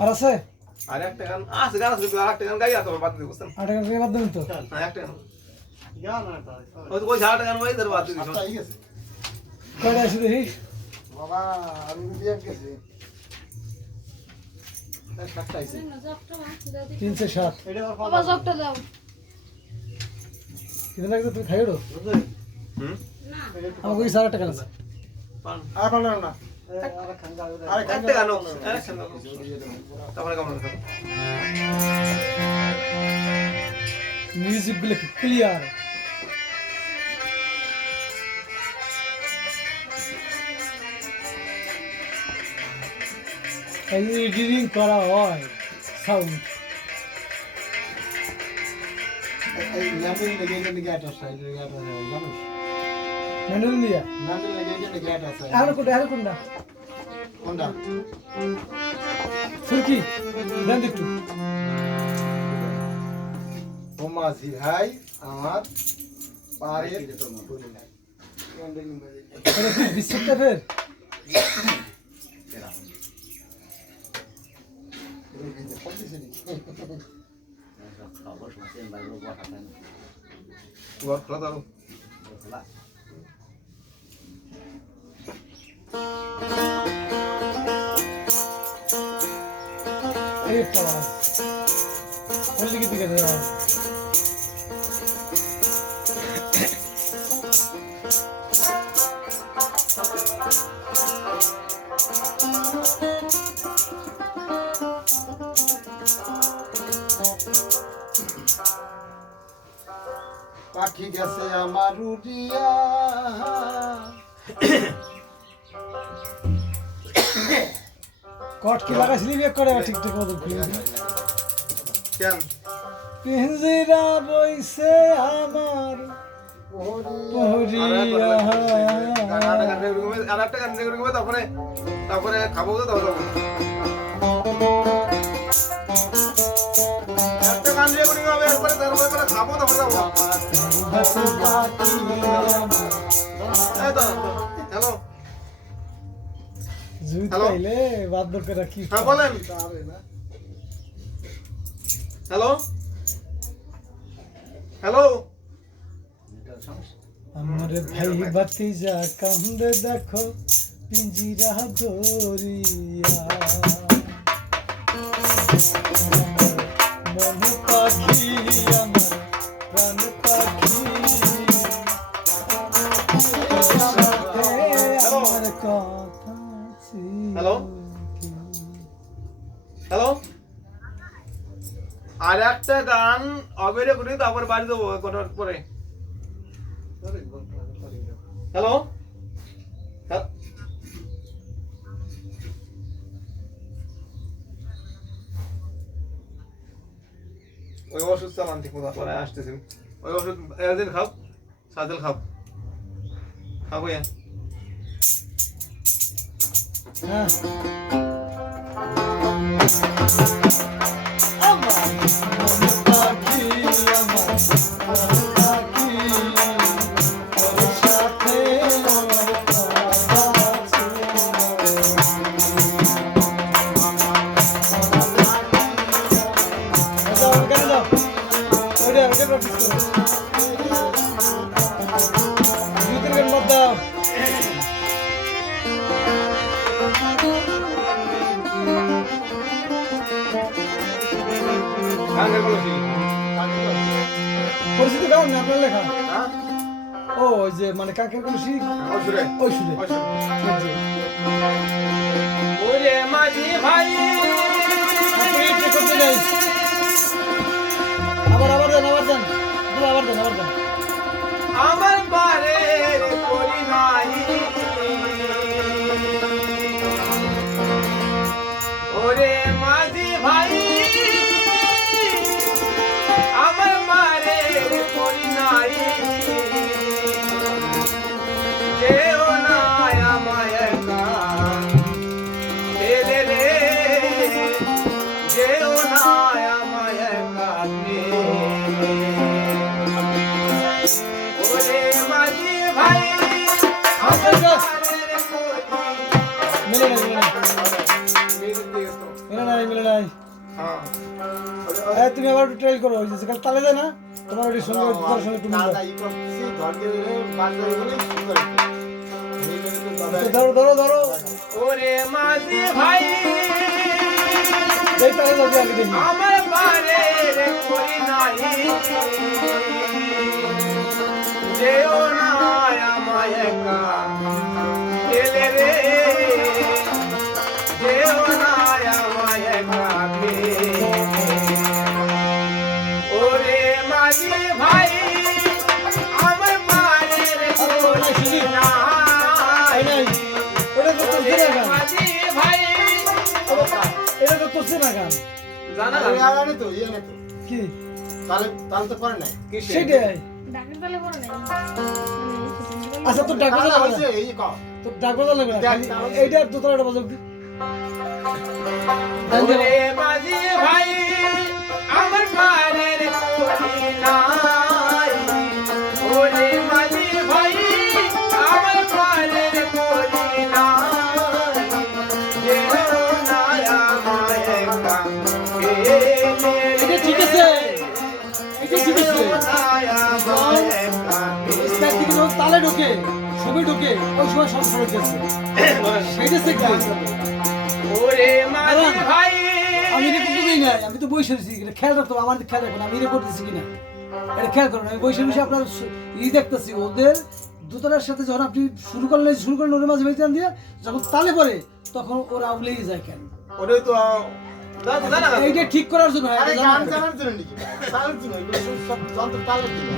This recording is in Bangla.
আর আছে আর একটা গান আছে গান আছে আর একটা গান গাই আছে বাদ দিয়ে বুঝছেন আটা গান বাদ দিন তো হ্যাঁ একটা গান ওই ঝাড় গান ওই ধর বাদ দিয়ে দিছো ঠিক আছে কয়টা আছে দেখি বাবা আমি দিয়ে গেছি 307 বাবা জগটা দাও কিতনা লাগবে তুমি খাইও হুম আমাকে এই সারা টাকা আছে পান আর পারলো না আরে একটা গান তারপরে কেমন হবে মিউজিক গুলো ক্লিয়ার এডিটিং করা হয় সাউন্ড এই নামের লেগে গেট আছে জানো ম্যানুয়াল দিয়া নামের লেগে গেট আছে আর কোনটা কোনটা সুরকি ব্র্যান্ড একটু ওমাজি ভাই আমার পারে করি নাই এটা কি বিস্কুটটা ফের ওয়ার্ক করা দাও এই পাওয়া বললি কি দিকে দাও পাখি গেছে আমার উড়িয়া কট কি লাগাইছিলি বিয়ে করে ঠিকঠাক মতো খুলে কেন পিঞ্জিরা রইছে আমার পহরিয়া আর একটা গান রেকর্ড করবে তারপরে খাবো তো তারপরে একটা গান রেকর্ডিং হবে তারপরে খাবো তারপরে যাবো এই তো হ্যালো জুত Hello? পাইলে বাধ্য করে কি হ্যাঁ বলেন হ্যালো হ্যালো আমার ভাই ভাতিজা কান্দে দেখো পিঞ্জিরা ধরিয়া মন পাখি আমার প্রাণ পাখি আমার কথা ছিল Hello? হ্যালো আর একটা গান অবেরে করে তারপর বাড়ি দেবো কটার পরে হ্যালো ওই ওষুধ চালান ঠিক মতো পরে আসতেছি ওই ওষুধ একদিন খাও সাদেল খাও খাবো হ্যাঁ আমার মন পাখি আমার প্রাণ পাখি তোর সাথে আমার কথা ছিল যাও কেন যাও ওইটা প্র্যাকটিস করো দুই তিন মত দাও পরিচিত গান না আপনার লেখা ও ওই যে মানে কাকের কলসি ওই সুরে ওরে মাঝি ভাই আবার দেন আমার পারে করি নাই ওরে মাঝি ভাই আমার মারে করি নাই যেও না আমায় একা ফেলে রে যেও না আমায় একা ওরে মাঝি ভাই আমার মারে করি মেলে মিলে নাই তুমি আবার একটু ট্রাই করো ওই যে কাল তালে যায় না তোমার ওই সঙ্গে তার সঙ্গে একটু মিলে ধরো ধরো ধরো ওরে মাঝি ভাই এই তালে যাবে আগে দেখি আমার বারে রে করি নাই যেও না আমায় একা ফেলে রে যেও না আমায় একা ফেলে ওরে মাঝি ভাই আমার বারে রে করি নাই নাই ওটা তো তোর না গান মাঝি ভাই এটা তো তোর না গান জানা কি তাহলে তো করে নাই সেটাই ডাকের তালে পড়ে নাই আচ্ছা তোর ডাক বাজা লাগবে না। এই যে কও তোর ডাক বাজা লাগবে না খালি এইটা দোতলাটা বাজাও দি ওরে মাঝি ভাই আমার বাড়ির করি নাই ওরে মাঝি ভাই আমার বাড়ির করি নাই যেও না আমায় একা ফেলে এটা ঠিক আছে এটা ঠিক আছে যেও না আমায় একা স্টার্ট থেকে যখন তালে ঢোকে সবে ঢোকে ওই সময় সব সরে যাচ্ছে সেইটা শিখবে ওরে মাঝি ভাই আমি রেকর্ড তো দিই নাই আমি তো বসে রয়েছি এটা খেয়াল রাখতে হবে, আমার দিকে খেয়াল রাখবেন আমি রেকর্ড দিচ্ছি কিনা এটা খেয়াল করুন আমি বসে বসে আপনার দেখতেছি ওদের দুতলার সাথে যখন আপনি শুরু করলেন ওদের মাঝে ভেতর দিয়ে যখন তালে পড়ে তখন ওরা উলেই যায় কেন ওরে তো জানা এইটা ঠিক করার জন্য আরে গান জানার জন্য নাকি তালের জন্য এগুলো সব যন্ত্র তালের জন্য